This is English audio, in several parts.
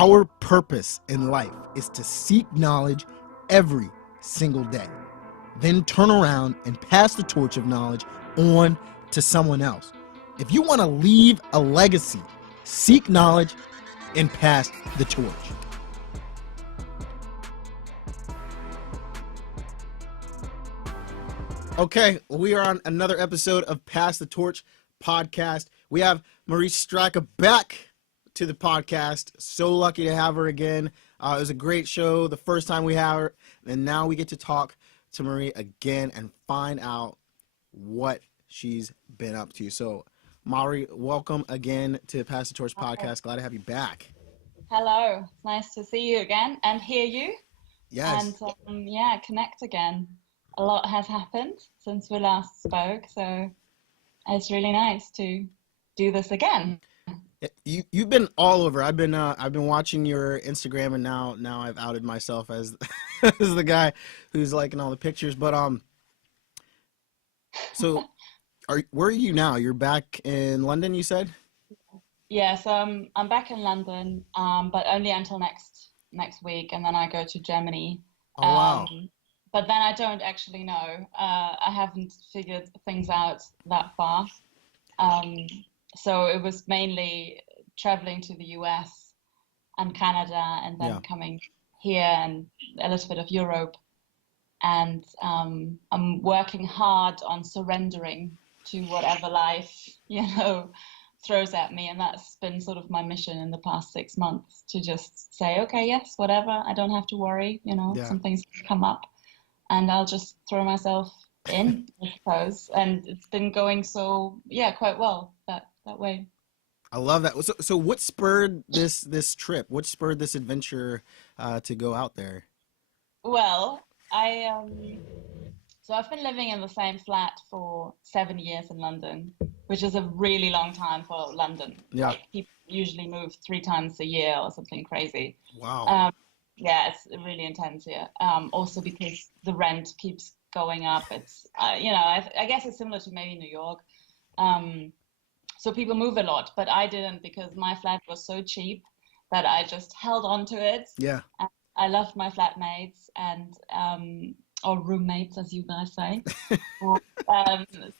Our purpose in life is to seek knowledge every single day, then turn around and pass the torch of knowledge on to someone else. If you want to leave a legacy, seek knowledge and pass the torch. Okay, we are on another episode of Pass the Torch podcast. We have Marie Stracke back to the podcast. So lucky to have her again. It was a great show the first time we had her, and now we get to talk to Marie again and find out what she's been up to. So, Marie, welcome again to Pass the Torch podcast. Glad to have you back. Hello, it's nice to see you again and hear you. Yes. And connect again. A lot has happened since we last spoke, so it's really nice to do this again. You've been all over. I've been watching your Instagram, and now I've outed myself as as the guy who's liking all the pictures. But so where are you now? You're back in London, you said? Yeah, so I'm back in London, but only until next week, and then I go to Germany. Oh wow. But then I don't actually know. I haven't figured things out that far. So it was mainly traveling to the US and Canada, and then coming here and a little bit of Europe. And I'm working hard on surrendering to whatever life, throws at me. And that's been sort of my mission in the past 6 months, to just say, okay, yes, whatever. I don't have to worry, some things come up. And I'll just throw myself in, I suppose. And it's been going quite well that way. I love that. So what spurred this trip? What spurred this adventure to go out there? Well, so I've been living in the same flat for 7 years in London, which is a really long time for London. Yeah. Like, people usually move 3 times a year or something crazy. Wow. Yeah, it's really intense here. Also because the rent keeps going up. It's, I guess it's similar to maybe New York. So people move a lot, but I didn't, because my flat was so cheap that I just held on to it. Yeah. And I loved my flatmates and, or roommates, as you guys say.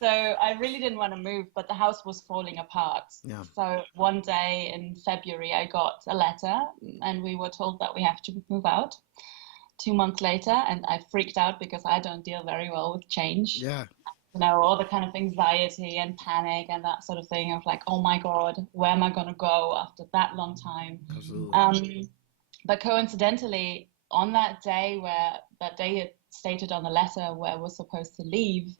So I really didn't want to move, but the house was falling apart. Yeah. So one day in February, I got a letter, and we were told that we have to move out. 2 months later, and I freaked out because I don't deal very well with change. Yeah. All the kind of anxiety and panic and that sort of thing of like, oh my God, where am I going to go after that long time? Absolutely. But coincidentally, on that day it stated on the letter where I was supposed to leave,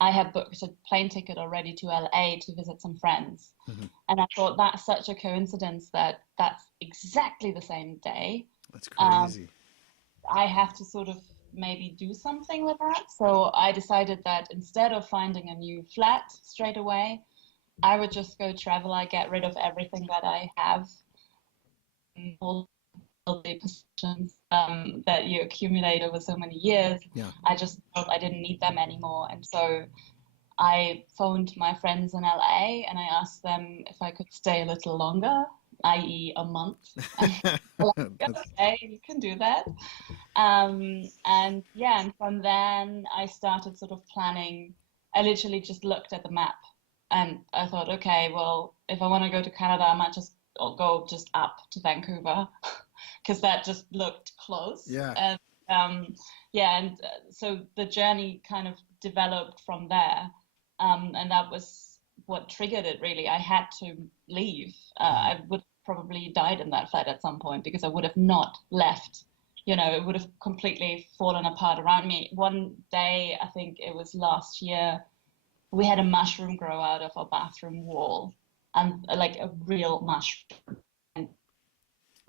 I had booked a plane ticket already to LA to visit some friends. Mm-hmm. And I thought, that's such a coincidence that that's exactly the same day. That's crazy. I have to sort of maybe do something with that. So I decided that instead of finding a new flat straight away, I would just go travel. I get rid of everything that I have, all the possessions that you accumulate over so many years. Yeah. I just felt I didn't need them anymore. And so I phoned my friends in LA and I asked them if I could stay a little longer, i.e. a month. Okay, you can do that. And from then I started sort of planning. I literally just looked at the map and I thought, okay, well, if I want to go to Canada, I might just go just up to Vancouver because that just looked close. Yeah. And so the journey kind of developed from there. And that was what triggered it, really. I had to leave. I would have probably died in that flat at some point because I would have not left. It would have completely fallen apart around me. One day, I think it was last year, we had a mushroom grow out of our bathroom wall, and like a real mushroom. And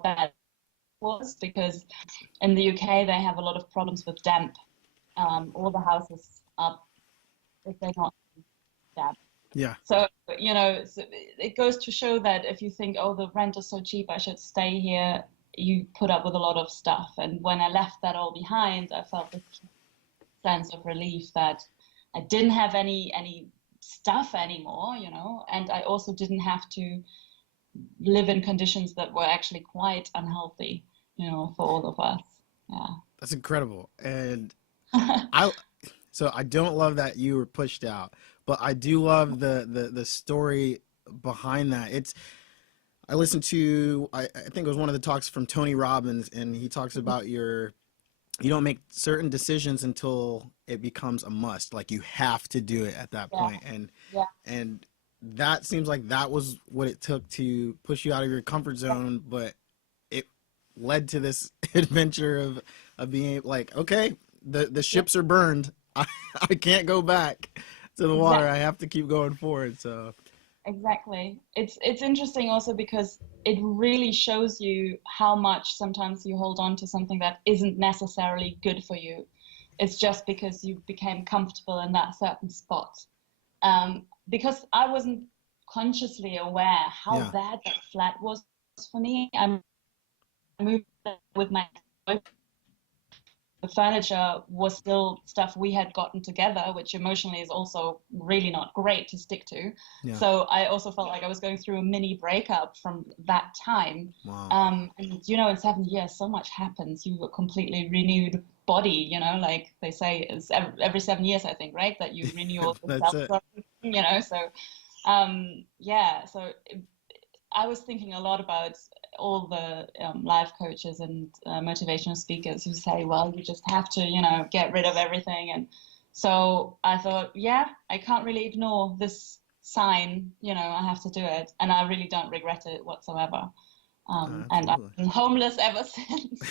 that was because in the UK, they have a lot of problems with damp. All the houses are, if they're not damp. Yeah. So, it goes to show that if you think, oh, the rent is so cheap, I should stay here, you put up with a lot of stuff. And when I left that all behind, I felt this sense of relief that I didn't have any stuff anymore, and I also didn't have to live in conditions that were actually quite unhealthy, for all of us. That's incredible. And Yeah. I so I don't love that you were pushed out, but I do love the story behind that. I listened to I think it was one of the talks from Tony Robbins, and he talks about you don't make certain decisions until it becomes a must. Like you have to do it at that Yeah. point. Yeah. And that seems like that was what it took to push you out of your comfort zone, but it led to this adventure of being like, okay, the Yeah. ships are burned. I can't go back to the water. I Exactly. have to keep going forward. So Exactly. It's interesting also because it really shows you how much sometimes you hold on to something that isn't necessarily good for you. It's just because you became comfortable in that certain spot. Because I wasn't consciously aware how yeah, bad that flat was for me. I moved there with my the furniture was still stuff we had gotten together, which emotionally is also really not great to stick to. yeah, So I also felt like I was going through a mini breakup from that time. wow, And in 7 years, so much happens. You a completely renewed body, like they say, is every 7 years, I think, right? That you renew all that's yourself, it. So yeah, so I was thinking a lot about all the life coaches and motivational speakers who say, well, you just have to, get rid of everything. And so I thought, yeah, I can't really ignore this sign, I have to do it. And I really don't regret it whatsoever. And I've Absolutely. been homeless ever since.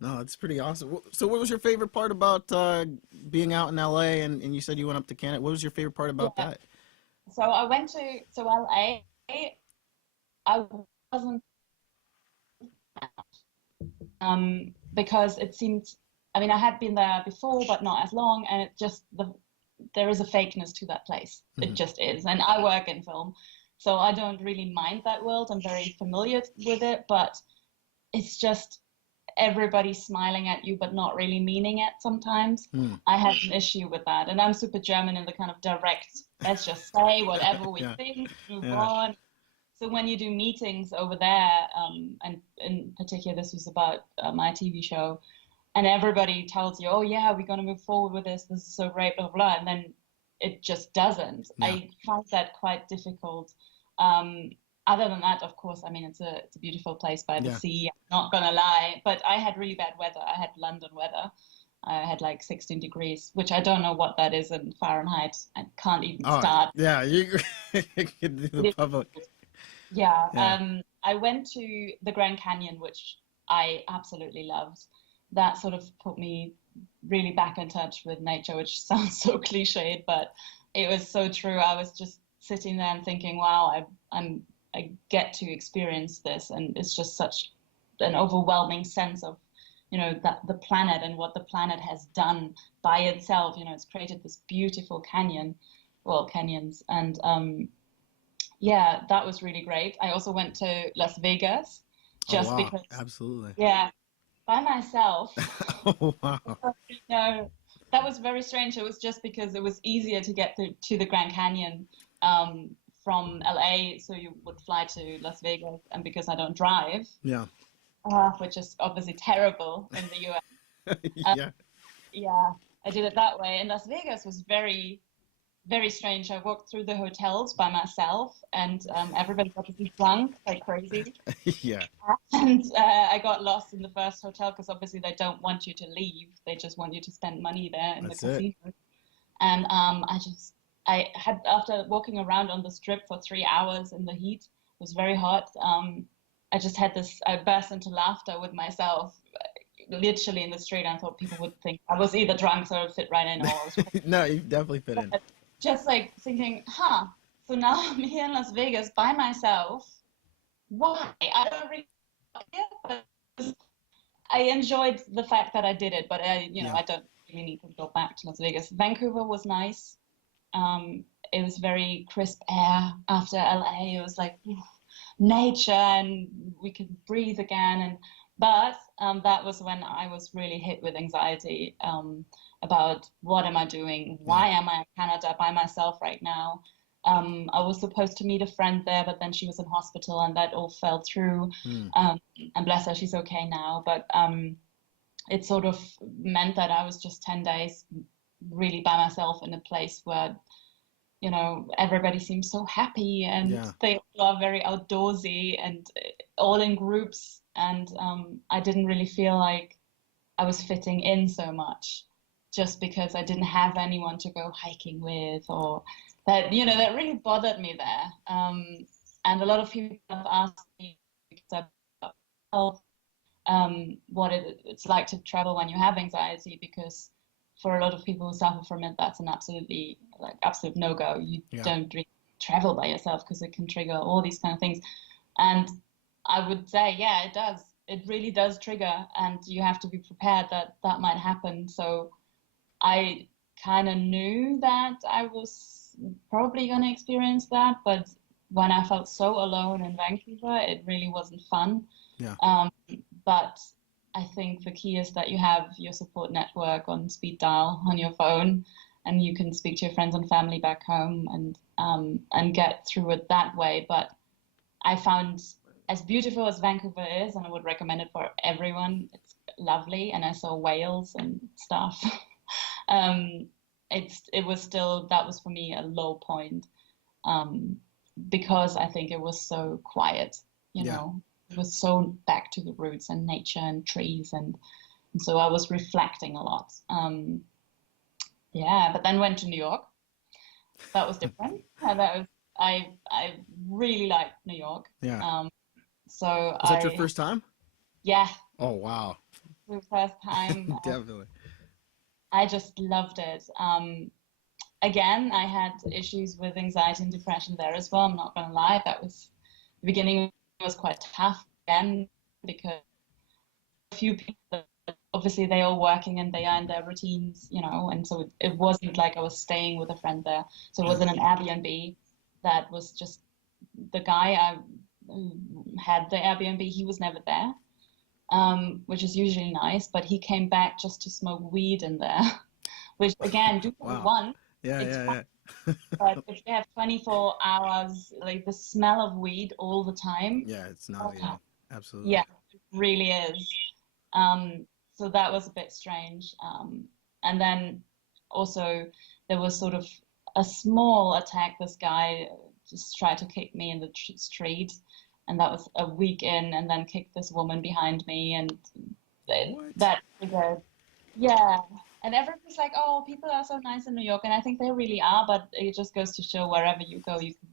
No, it's pretty awesome. So, what was your favorite part about being out in LA? And you said you went up to Canada. What was your favorite part about Yeah. that? So I went to LA. I wasn't because it seemed, I mean, I had been there before, but not as long, and there is a fakeness to that place. Hmm. It just is. And I work in film, so I don't really mind that world. I'm very familiar with it, but it's just everybody smiling at you, but not really meaning it sometimes. Hmm. I have an issue with that. And I'm super German in the kind of direct, let's just say whatever we Yeah, think, move yeah. on. So when you do meetings over there, and in particular, this was about my TV show, and everybody tells you, oh yeah, we're going to move forward with this. This is so great, blah, blah, blah. And then it just doesn't. Yeah. I find that quite difficult. Um, Other than that, of course, I mean, it's a beautiful place by the Yeah. sea. I'm not going to lie, but I had really bad weather. I had London weather. I had like 16 degrees, which I don't know what that is in Fahrenheit. I can't even Oh, start. yeah. You can do the It is public. cold. Yeah, Yeah. I went to the Grand Canyon, which I absolutely loved. That sort of put me really back in touch with nature, which sounds so cliched, but it was so true. I was just sitting there and thinking, wow, I get to experience this, and it's just such an overwhelming sense of, that the planet and what the planet has done by itself. It's created this beautiful canyon, well, canyons, and yeah, that was really great. I also went to Las Vegas Oh, just wow. because, Absolutely. yeah, by myself. Oh, wow. No, that was very strange. It was just because it was easier to get to the Grand Canyon um, from LA, so you would fly to Las Vegas, and because I don't drive, Yeah. which is obviously terrible in the US, uh, Yeah. yeah, I did it that way. And Las Vegas was very very strange. I walked through the hotels by myself, and everybody's obviously drunk like crazy. Yeah. And I got lost in the first hotel because obviously they don't want you to leave. They just want you to spend money there in the That's it. casino. And I had, after walking around on the strip for 3 hours in the heat, it was very hot. I burst into laughter with myself, literally in the street. I thought people would think I was either drunk, so I would fit right in, or I was No, you definitely fit in. just like thinking, huh, so now I'm here in Las Vegas by myself. Why? I don't really know, but I enjoyed the fact that I did it, but Yeah. I don't really need to go back to Las Vegas. Vancouver was nice. It was very crisp air after LA. It was like nature, and we could breathe again. But that was when I was really hit with anxiety about what am I doing? Yeah. Why am I in Canada by myself right now? I was supposed to meet a friend there, but then she was in hospital and that all fell through. Mm. And bless her, she's okay now. But it sort of meant that I was just 10 days really by myself in a place where, you know, everybody seems so happy and Yeah. they all are very outdoorsy and all in groups. And I didn't really feel like I was fitting in so much just because I didn't have anyone to go hiking with, or that, you know, that really bothered me there. And a lot of people have asked me because I've what it's like to travel when you have anxiety, because for a lot of people who suffer from it, that's an absolutely like absolute no-go. You Yeah. don't really travel by yourself because it can trigger all these kind of things. And I would say, yeah, it does. It really does trigger, and you have to be prepared that that might happen. So I kind of knew that I was probably going to experience that, but when I felt so alone in Vancouver, it really wasn't fun. Yeah. But I think the key is that you have your support network on speed dial on your phone, and you can speak to your friends and family back home and get through it that way. But I found, as beautiful as Vancouver is, and I would recommend it for everyone, it's lovely, and I saw whales and stuff. It was still, that was for me a low point, because I think it was so quiet, you Yeah. know, it was so back to the roots and nature and trees, and so I was reflecting a lot. Yeah, but then went to New York. That was different. And that was, I really liked New York. Yeah. So Was that your first time? yeah, Oh, wow. the first time, Definitely. I just loved it. Again, I had issues with anxiety and depression there as well. I'm not going to lie. That was, the beginning was quite tough again, because a few people, obviously they are working and they are in their routines, you know, and so it wasn't like I was staying with a friend there. So it Yeah. wasn't an Airbnb. That was just the guy I had the Airbnb. He was never there, which is usually nice, but he came back just to smoke weed in there, which again, do what you Wow. want. Yeah, It's yeah, fine, yeah. but if you have 24 hours, like the smell of weed all the time, Yeah, it's oh, nauseating. yeah, Absolutely. it really is. So that was a bit strange. And then also there was sort of a small attack. This guy just tried to kick me in the street, and that was a week in, and then kicked this woman behind me, and What? that triggered. Yeah. And everyone's like, oh, people are so nice in New York, and I think they really are, but it just goes to show wherever you go, you can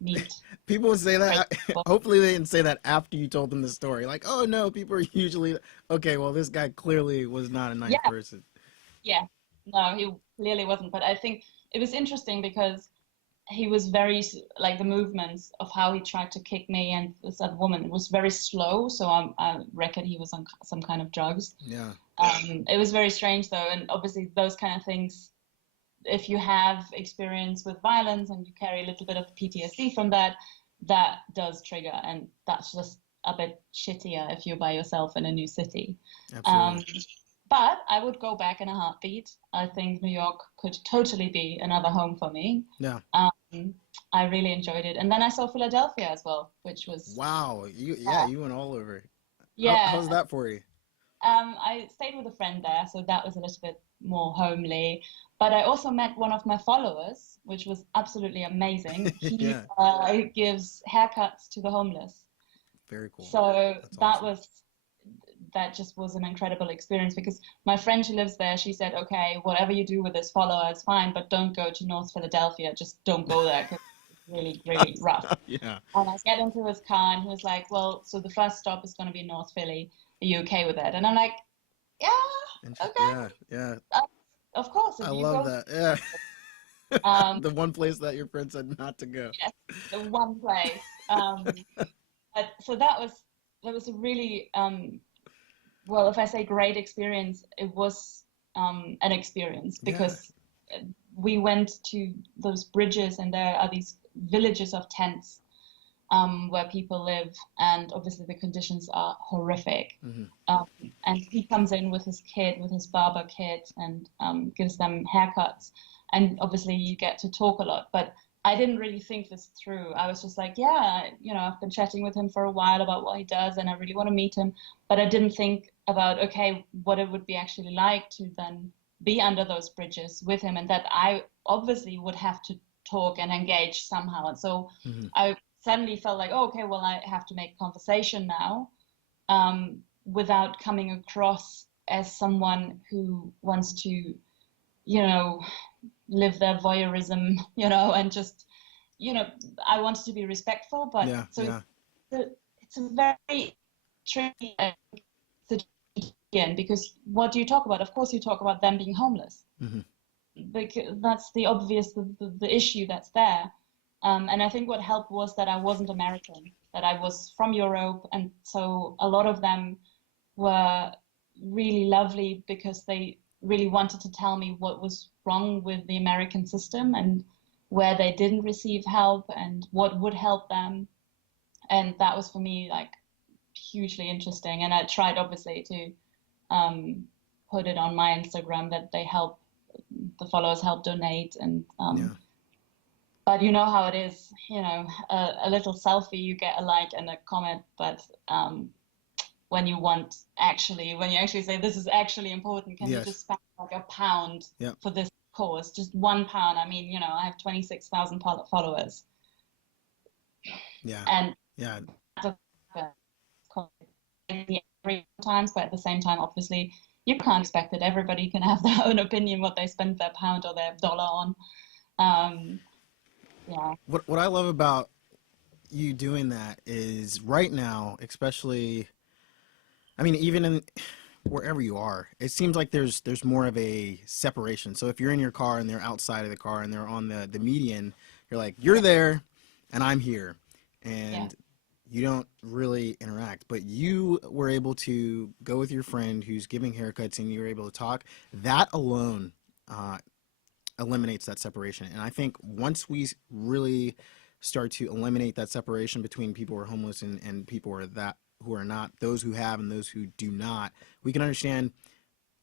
meet People would say great that. people. Hopefully, they didn't say that after you told them the story. Like, oh no, people are usually okay. Well, this guy clearly was not a nice Yeah, person. yeah. No, he clearly wasn't. But I think it was interesting because he was very, like the movements of how he tried to kick me and this other woman was very slow. So I reckon he was on some kind of drugs. Yeah. It was very strange though. And obviously those kind of things, if you have experience with violence and you carry a little bit of PTSD from that, that does trigger. And that's just a bit shittier if you're by yourself in a new city. Absolutely. Um, but I would go back in a heartbeat. I think New York could totally be another home for me. Yeah. I really enjoyed it. And then I saw Philadelphia as well, which was, Wow. Yeah, uh, you went all over. yeah, How's that for you? I stayed with a friend there, so that was a little bit more homely. But I also met one of my followers, which was absolutely amazing. He Yeah. gives haircuts to the homeless. Very cool. So That's that awesome. was, that just was an incredible experience, because my friend who lives there, she said, okay, whatever you do with this follower is fine, but don't go to North Philadelphia. Just don't go there because it's really, really rough. Yeah. And I get into his car and he was like, well, so the first stop is going to be North Philly. Are you okay with it? And I'm like, yeah, okay, Yeah. Yeah. uh, of course, if I you love go. that. Yeah. Um, The one place that your friend said not to go. yes, the one place. But so that was a really well, if I say great experience, it was an experience, Yeah. because we went to those bridges and there are these villages of tents where people live, and obviously the conditions are horrific. Hmm. Um, and he comes in with his kid, with his barber kit, and gives them haircuts. And obviously you get to talk a lot, but I didn't really think this through. I was just like, yeah, I've been chatting with him for a while about what he does and I really want to meet him. But I didn't think about, okay, what it would be actually like to then be under those bridges with him, and that I obviously would have to talk and engage somehow. And so Hmm. I suddenly felt like, oh, okay, well, I have to make conversation now, without coming across as someone who wants to, live their voyeurism, and just, you know, I wanted to be respectful, but Yeah, so yeah. it's a very tricky situation, because what do you talk about? Of course, you talk about them being homeless, Hmm. because that's the obvious, the issue that's there. And I think what helped was that I wasn't American, that I was from Europe, and so a lot of them were really lovely because they really wanted to tell me what was wrong with the American system and where they didn't receive help and what would help them. And that was for me like hugely interesting. And I tried obviously to put it on my Instagram that the followers help donate. And Yeah. but you know how it is, a little selfie, you get a like and a comment, but when you actually say this is actually important, can you Yes. just spend like £1 Yep. for this cause? Just £1. I mean, I have 26,000 followers, Yeah. and Yeah. that's every times, but at the same time, obviously, you can't expect that everybody can have their own opinion what they spend their pound or their dollar on. Um, yeah, What I love about you doing that is right now, especially, I mean, even in wherever you are, it seems like there's more of a separation. So if you're in your car and they're outside of the car and they're on the median, you're like, you're yeah, there and I'm here. yeah, And you don't really interact, but you were able to go with your friend who's giving haircuts and you were able to talk. That alone uh, eliminates that separation. And I think once we really start to eliminate that separation between people who are homeless and people who are not, those who have and those who do not, we can understand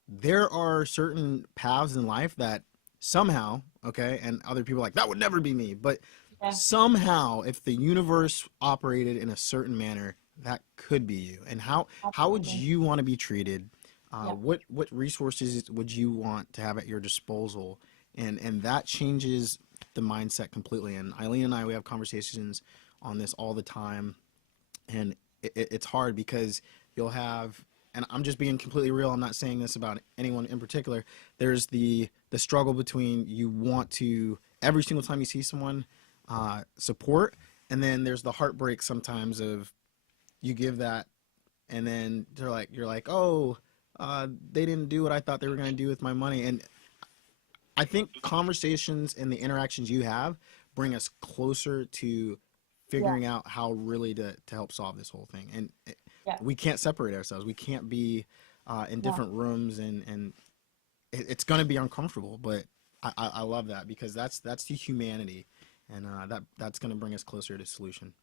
there are certain paths in life that somehow, okay, and other people are like, that would never be me, but yeah, somehow if the universe operated in a certain manner, that could be you. And how would absolutely, you want to be treated? yeah, What resources would you want to have at your disposal? And that changes the mindset completely. And Eileen and I, we have conversations on this all the time, and it's hard because you'll have, and I'm just being completely real, I'm not saying this about anyone in particular, there's the struggle between you want to every single time you see someone support, and then there's the heartbreak sometimes of you give that, and then you're like, oh, they didn't do what I thought they were going to do with my money. And I think conversations and the interactions you have bring us closer to yeah, figuring out how really to help solve this whole thing. And yeah, we can't separate ourselves. We can't be in no. different rooms, and it's going to be uncomfortable. But I love that because that's the humanity, and that's going to bring us closer to solution.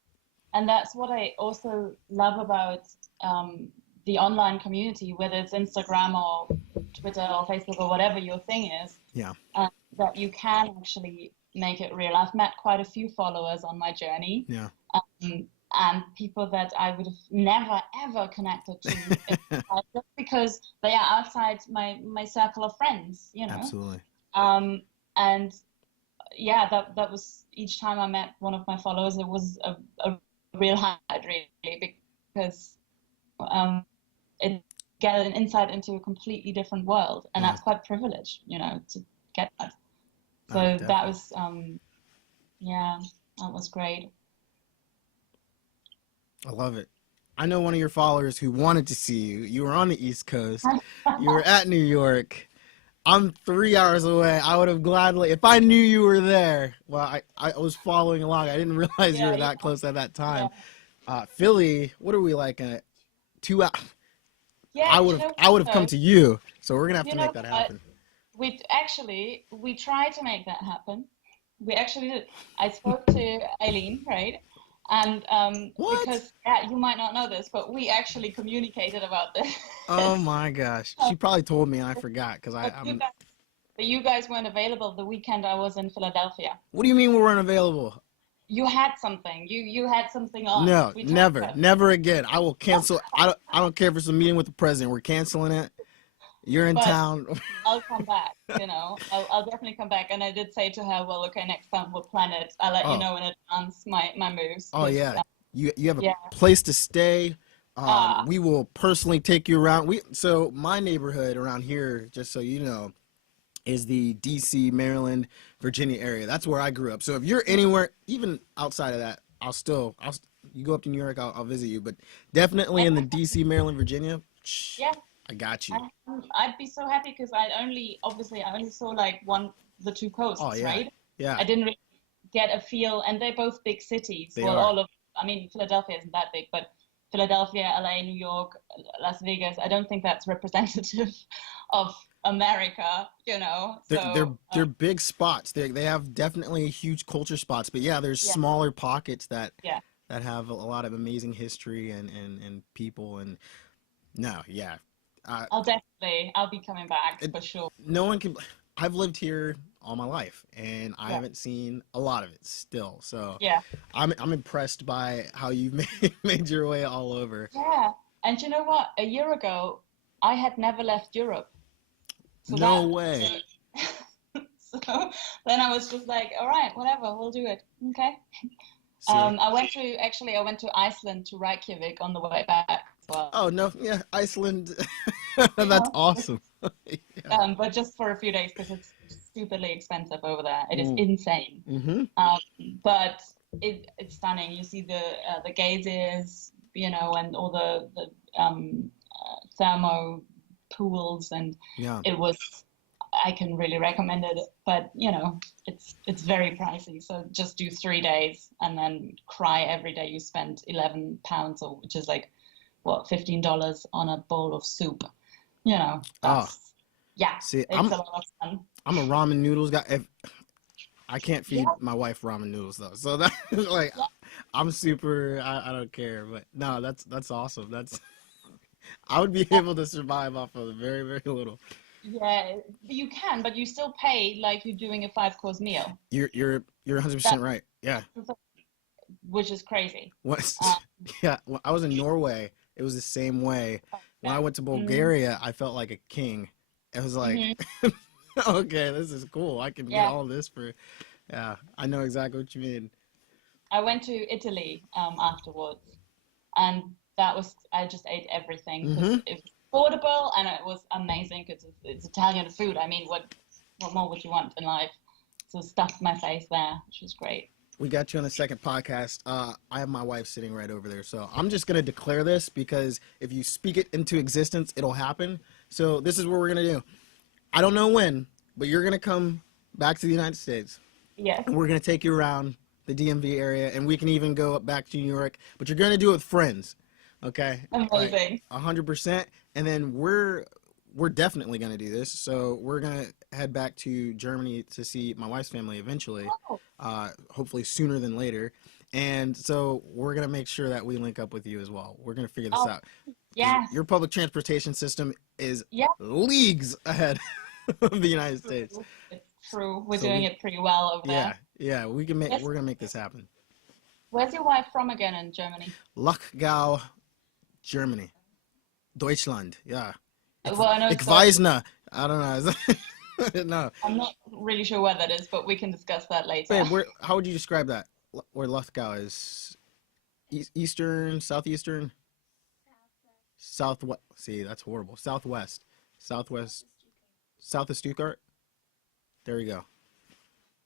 And that's what I also love about the online community, whether it's Instagram or Twitter or Facebook or whatever your thing is, Yeah. that you can actually make it real. I've met quite a few followers on my journey, Yeah. and people that I would have never ever connected to just because they are outside my circle of friends, Absolutely. And yeah, that was each time I met one of my followers, it was a real highlight, really, because it get an insight into a completely different world, and Yeah. that's quite privileged, to get that. So that Definitely. was, yeah, that was great. I love it. I know one of your followers who wanted to see you. You were on the East Coast. You were at New York. I'm 3 hours away. I would have gladly, if I knew you were there. Well, I was following along. I didn't realize you Yeah, were yeah, that close at that yeah, time. Philly, what are we like? 2 hours. yeah. Do you know I what would have come though? to you. So we're gonna have You to know make that what? happen. We tried to make that happen. We actually did. I spoke to Eileen, right? And What? because yeah, you might not know this, but we actually communicated about Oh this. my gosh. Um, She probably told me and I forgot because but you I'm guys, But you guys weren't available the weekend I was in Philadelphia. What do you mean we weren't available? You had something. You had something on. No, We talked never, about it. never again. I will cancel. I don't care if it's a meeting with the president. We're canceling it. You're in But town. I'll come back, you know. I'll definitely come back. And I did say to her, well, okay, next time we'll plan it. I'll let you Oh, know in advance my moves. oh 'Cause, yeah. You have a yeah. place to stay. Ah, We will personally take you around. So my neighborhood around here, just so you know, is the DC, Maryland, Virginia area. That's where I grew up. So if you're anywhere, even outside of that, you go up to New York, I'll visit you. But definitely and in the DC, Maryland, Virginia, yeah, I got you. I'd be so happy because I only saw like the two Oh coasts, yeah, right? yeah. I didn't really get a feel, and they're both big cities. They Well, are. I mean, Philadelphia isn't that big, but Philadelphia, LA, New York, Las Vegas, I don't think that's representative of America, you know? They're big spots. They have definitely huge culture spots. But yeah, there's Yeah, smaller pockets that yeah. have a lot of amazing history and people and no, yeah. Uh, I'll be coming back it, for sure. no one can. I've lived here all my life, and I Yeah, haven't seen a lot of it still. So yeah, I'm impressed by how you've made your way all over. yeah. And you know what? A year ago, I had never left Europe. So No that, way. so, so then I was just like, all right, whatever, we'll do it. Okay. See. I went to Iceland to Reykjavik on the way back as well. Oh no, yeah, Iceland. You That's know, awesome. Yeah. but just for a few days because it's stupidly expensive over there. It is Mm. insane. Mm-hmm. Um, but it's stunning. You see the geysers, you know, and all the thermo pools, and Yeah. it was. I can really recommend it, but you know, it's very pricey. So just do 3 days and then cry every day you spend £11, or which is like what, $15 on a bowl of soup. You know, Oh, yeah, see, it's a lot of fun. I'm a ramen noodles guy. If I can't Yeah, feed my wife ramen noodles though, so that like yeah, I'm super. I don't care, but no, that's awesome. That's I would be able to survive off of very very little. yeah. You can, but you still pay like you're doing a five-course meal. You're 100% That right. Yeah. which is crazy. What? Um, Yeah. When I was in Norway, it was the same way. When I yeah. went to Mm-hmm. Bulgaria, I felt like a king. It was like, Mm-hmm. okay, this is cool. I can get Yeah. all this for. Yeah, I know exactly what you mean. I went to Italy afterwards, and I just ate everything because Hmm. it was affordable and it was amazing because it's Italian food. I mean, what more would you want in life? So stuffed my face there, which was great. We got you on the second podcast. I have my wife sitting right over there, so I'm just gonna declare this because if you speak it into existence, it'll happen. So this is what we're gonna do. I don't know when, but you're gonna come back to the United States, Yes, and we're gonna take you around the DMV area, and we can even go back to New York. But you're gonna do it with friends, okay? Like amazing. 100%. And then we're definitely gonna do this. So we're gonna head back to Germany to see my wife's family eventually, Oh, hopefully sooner than later. And so we're gonna make sure that we link up with you as well. We're gonna figure this oh, out because yes, your public transportation system is yeah, leagues ahead of the United States. true. It's true. We're So doing we, it pretty well over there. yeah, Yes. we're gonna make this happen. Where's your wife from again in Germany? Luckgau, Germany, Deutschland. Yeah, Well, I know ich it's weiß nicht. I don't know. No, I'm not really sure where that is, but we can discuss that later. babe, where? How would you describe that? Where Luckgau is? Eastern, southeastern, southwest. See, that's horrible. Southwest, south of Stuttgart. There we go.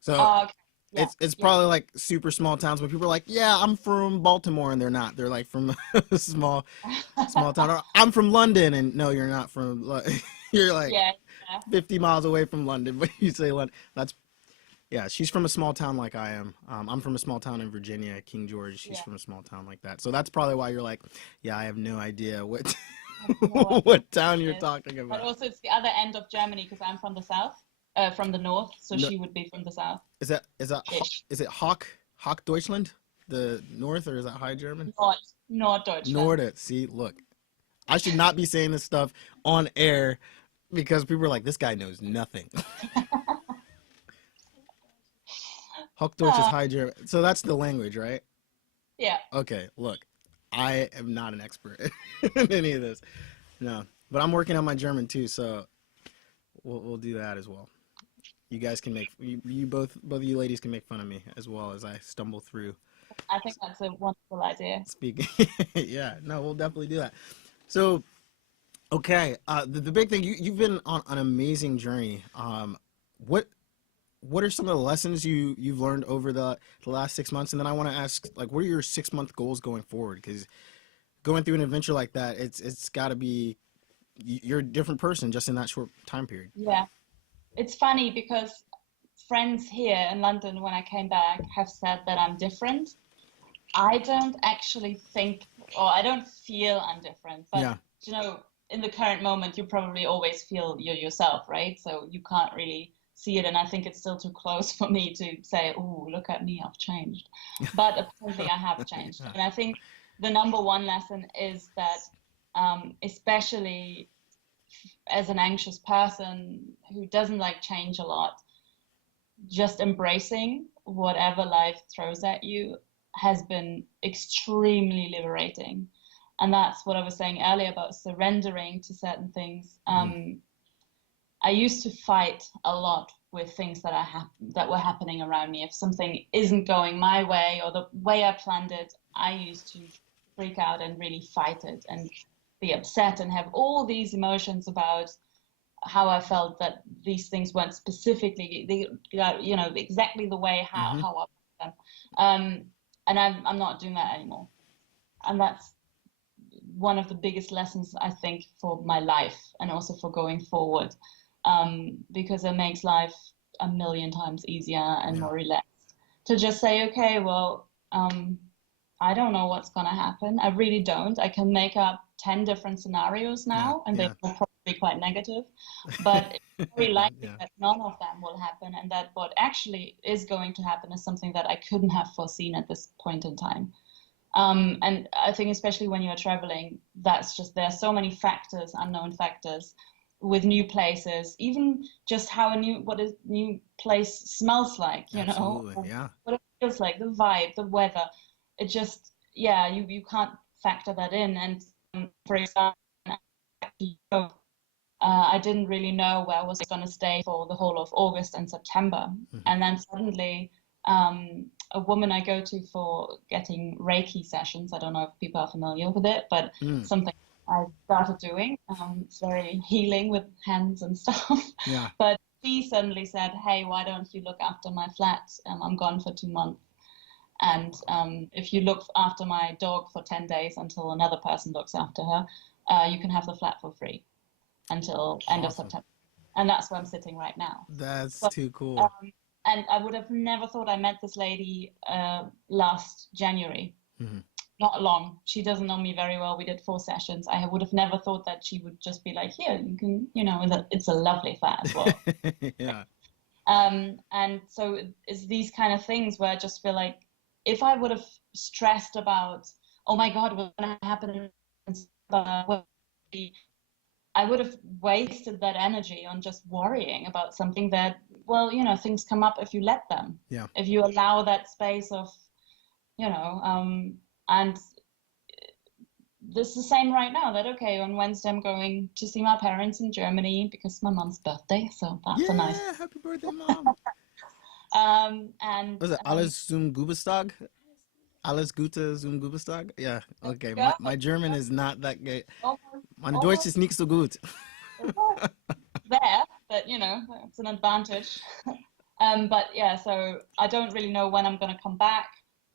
So Oh, okay. Yeah, it's yeah, probably like super small towns, but people are like, yeah, I'm from Baltimore, and they're not. They're like from a small town. Or, I'm from London, and no, you're not from. You're like yeah, yeah, 50 miles away from London, but you say London. That's yeah. She's from a small town like I am. I'm from a small town in Virginia, King George. She's yeah. from a small town like that. So that's probably why you're like, yeah, I have no idea what I have no idea what town you're where it is. talking But about. also, it's the other end of Germany because I'm from the south, from the north, so No, she would be from the south is that ish. is it Hock Deutschland, the North, or is that High German? Not Deutschland. Nordic. See, look, I should not be saying this stuff on air Because people are like, this guy knows nothing. Hochdeutsch is Uh, High German. So that's the language, right? yeah, Okay, look, I am not an expert in any of this. No, but I'm working on my German too, so we'll do that as well. You guys can make you both of you ladies can make fun of me as well as I stumble through I think that's a wonderful idea. speaking. Yeah, no, we'll definitely do that. So, okay, the big thing you've been on an amazing journey. What what are some of the lessons you've learned over the last 6 months? And then I want to ask, like, what are your 6 month goals going forward? Because going through an adventure like that, it's got to be you're a different person just in that short time period. Yeah, it's funny because friends here in London, when I came back, have said that I'm different. I don't actually think, or I don't feel I'm different, but Yeah, you know, in the current moment, you probably always feel you're yourself, right? So you can't really see it, and I think it's still too close for me to say, "Oh, look at me, I've changed." But apparently, I have changed, and I think the number one lesson is that, especially as an anxious person who doesn't like change a lot, just embracing whatever life throws at you has been extremely liberating. And that's what I was saying earlier about surrendering to certain things. mm-hmm. I used to fight a lot with things that were happening around me. If something isn't going my way or the way I planned it, I used to freak out and really fight it and be upset and have all these emotions about how I felt that these things weren't specifically, exactly the way Mm-hmm. how I want them. And I'm not doing that anymore. And that's one of the biggest lessons, I think, for my life and also for going forward, because it makes life a million times easier and Yeah, more relaxed to just say, okay, well, I don't know what's going to happen. I really don't. I can make up 10 different scenarios yeah, now, and they yeah. will probably be quite negative, but it's very likely Yeah. that none of them will happen, and that what actually is going to happen is something that I couldn't have foreseen at this point in time. And I think especially when you're traveling, that's just, there are so many factors, unknown factors with new places, even just how what a new place smells like, Absolutely. or Yeah. what it feels like, the vibe, the weather. It just, yeah, you can't factor that in. And for example, I didn't really know where I was going to stay for the whole of August and September. Mm-hmm. And then suddenly, a woman I go to for getting Reiki sessions, I don't know if people are familiar with it, but Mm. something I started doing. It's very healing with hands and stuff. Yeah. But she suddenly said, "Hey, why don't you look after my flat? I'm gone for 2 months. And if you look after my dog for 10 days until another person looks after her, you can have the flat for free until end of Awesome. September." And that's where I'm sitting right now. That's So, too cool. um, and I would have never thought I met this lady last January. Mm-hmm. Not long. She doesn't know me very well. We did 4 sessions. I would have never thought that she would just be like, "Here, you can, it's a lovely flat as well." Yeah. And so it's these kind of things where I just feel like if I would have stressed about, oh my God, what's going to happen, I would have wasted that energy on just worrying about something that, well, things come up if you let them, Yeah. if you allow that space of, and this is the same right now that, okay, on Wednesday I'm going to see my parents in Germany because it's my mom's birthday. So that's a nice, Yeah. Happy birthday, mom. and Was it Alles zum Gubestag? Alles Gute zum Gubestag? Yeah. Okay. go, My German is not that great. Mein Deutsch almost ist nicht so gut. there, but it's an advantage. But yeah, so I don't really know when I'm going to come back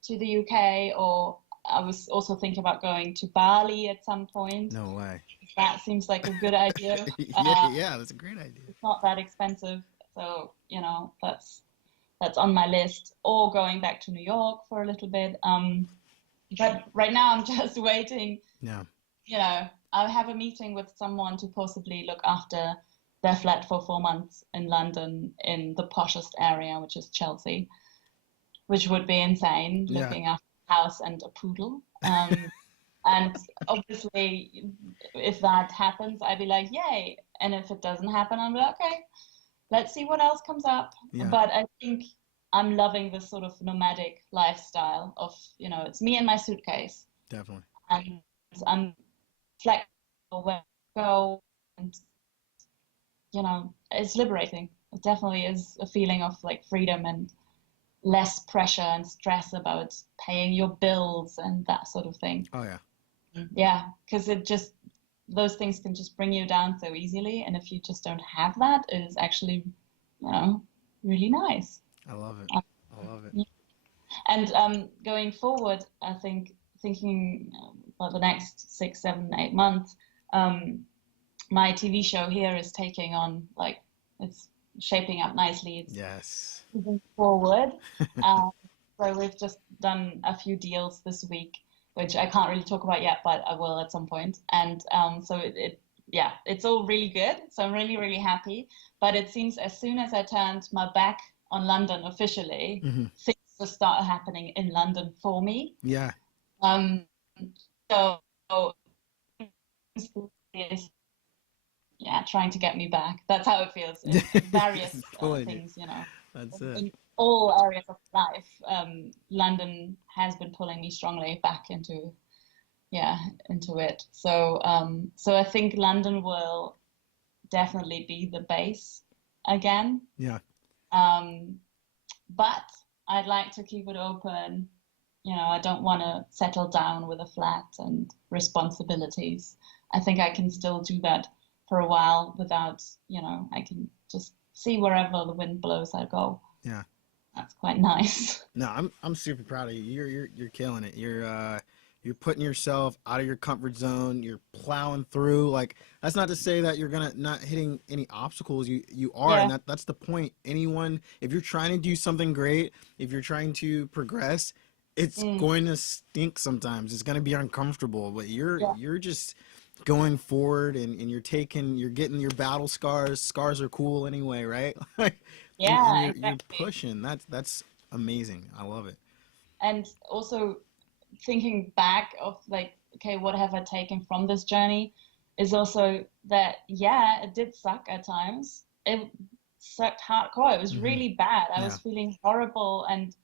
to the UK, or I was also thinking about going to Bali at some point. No way. That seems like a good idea. Yeah, that's a great idea. It's not that expensive, so that's on my list. Or going back to New York for a little bit. But right now I'm just waiting. Yeah. I have a meeting with someone to possibly look after their flat for 4 months in London in the poshest area, which is Chelsea, which would be insane, Yeah. looking after a house and a poodle. And obviously, if that happens, I'd be like, yay. And if it doesn't happen, I'm like, okay, let's see what else comes up. Yeah, But I think I'm loving this sort of nomadic lifestyle of, it's me and my suitcase, definitely. and I'm flexible where I go, and it's liberating. It definitely is a feeling of like freedom and less pressure and stress about paying your bills and that sort of thing. Oh yeah, Yeah, because those things can just bring you down so easily. And if you just don't have that, it is actually, really nice. I love it. Um, I love it. yeah. And going forward, I think thinking about the next 6, 7, 8 months, my TV show here is taking on, like, it's shaping up nicely. It's Yes. moving forward. Um, so we've just done a few deals this week, which I can't really talk about yet, but I will at some point. And so yeah, it's all really good. So I'm really, really happy. But it seems as soon as I turned my back on London officially, Hmm. things just started happening in London for me. Yeah. Um, so is, yeah, trying to get me back. That's how it feels in various Just pulling you. things, That's it. in all areas of life. London has been pulling me strongly back into it. So I think London will definitely be the base again. Yeah. Um, but I'd like to keep it open. I don't want to settle down with a flat and responsibilities. I think I can still do that for a while without, I can just see wherever the wind blows, I go. Yeah. That's quite nice. No, I'm super proud of you. You're killing it. You're putting yourself out of your comfort zone. You're plowing through. Like, that's not to say that you're gonna not hitting any obstacles. You are, and Yeah. that's the point. Anyone, if you're trying to do something great, if you're trying to progress, it's Mm, going to stink sometimes. It's gonna be uncomfortable, but yeah. you're just going forward, and you're getting your battle scars. Scars are cool anyway, right? Like, and Yeah, you're exactly. pushing. That's amazing. I love it. And also thinking back of like, okay, what have I taken from this journey is also that, yeah, it did suck at times. It sucked hardcore. It was Hmm. really bad. I Yeah. was feeling horrible. And,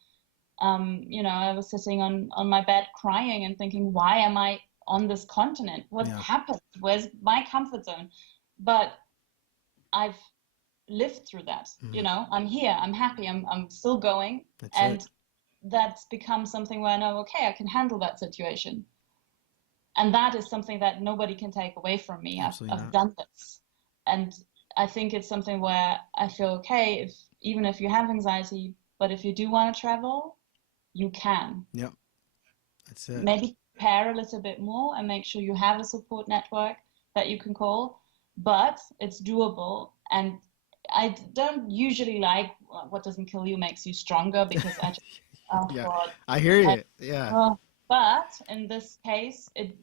I was sitting on my bed crying and thinking, why am I on this continent? What Yeah. happened? Where's my comfort zone? But I've lived through that. Hmm. I'm here, I'm happy, I'm still going. That's it. And that's become something where I know, okay, I can handle that situation. And that is something that nobody can take away from me. I've, Absolutely I've not. done this. And I think it's something where I feel okay, even if you have anxiety, but if you do want to travel, you can. Yep. That's it. Maybe prepare a little bit more and make sure you have a support network that you can call, but it's doable. And I don't usually like what doesn't kill you makes you stronger, because I just Yeah. thought, I hear I, you. Yeah. but in this case, it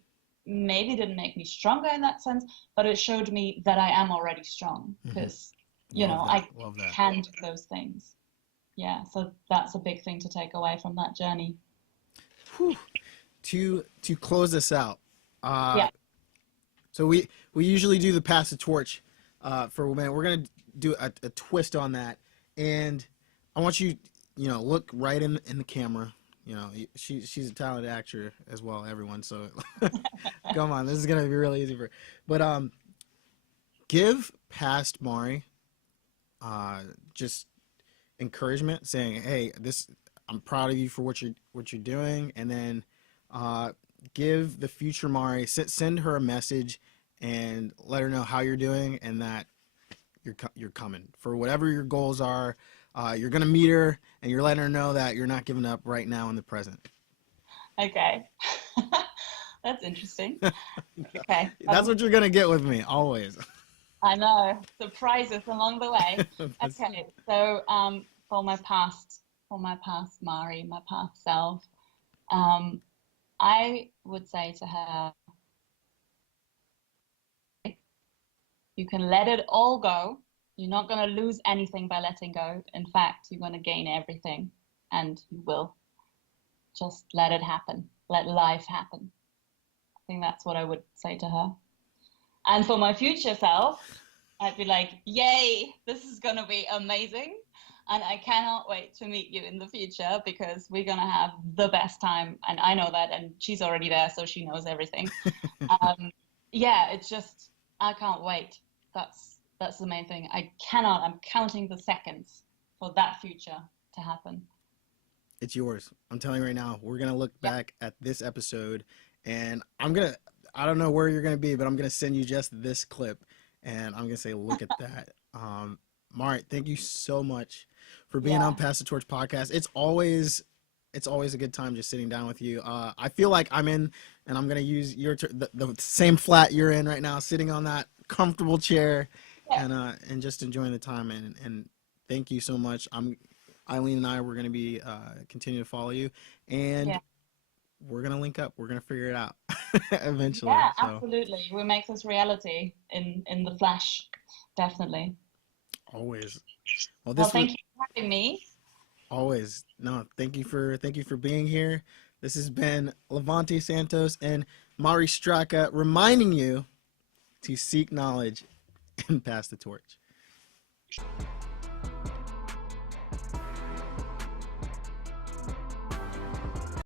maybe didn't make me stronger in that sense, but it showed me that I am already strong, Hmm. because, Love that. I Love that. can do those things. Yeah, so that's a big thing to take away from that journey. Whew. To close this out, uh, Yeah. so we usually do the pass the torch for women. We're gonna do a twist on that, and I want you, look right in the camera. She's a talented actor as well. Everyone, so come on, this is gonna be really easy for. But give past Mari just encouragement, saying, "Hey, this I'm proud of you for what you're doing," and then uh, give the future Mari send her a message and let her know how you're doing and that you're coming for whatever your goals are. You're gonna meet her, and you're letting her know that you're not giving up right now in the present. Okay. That's interesting. Okay. That's what you're gonna get with me always. I know. Surprises along the way. That's Okay. So, for my past Mari, my past self, um, I would say to her, you can let it all go. You're not going to lose anything by letting go. In fact, you're going to gain everything, and you will. Just let it happen. Let life happen. think that's what I would say to her. And for my future self, I'd be like, yay, this is going to be amazing. And I cannot wait to meet you in the future because we're going to have the best time. And I know that. And she's already there, so she knows everything. Yeah, it's just, I can't wait. That's the main thing. I'm counting the seconds for that future to happen. It's yours. I'm telling you right now, we're going to look Yep. back at this episode and I don't know where you're going to be, but I'm going to send you just this clip and I'm going to say, look at that. Marit, thank you so much for being Yeah. on Pass the Torch podcast. It's always a good time just sitting down with you. I feel like I'm in, and I'm going to use the same flat you're in right now, sitting on that comfortable chair Yeah. and just enjoying the time. And thank you so much. Eileen and I, we're going to be continue to follow you, and Yeah. we're going to link up. We're going to figure it out eventually. Yeah, So absolutely. We make this reality in the flesh, definitely. always. Well, Well, this was thank you for having me. always no. Thank you for being here. This has been Levante Santos and Mari Stracke reminding you to seek knowledge and pass the torch.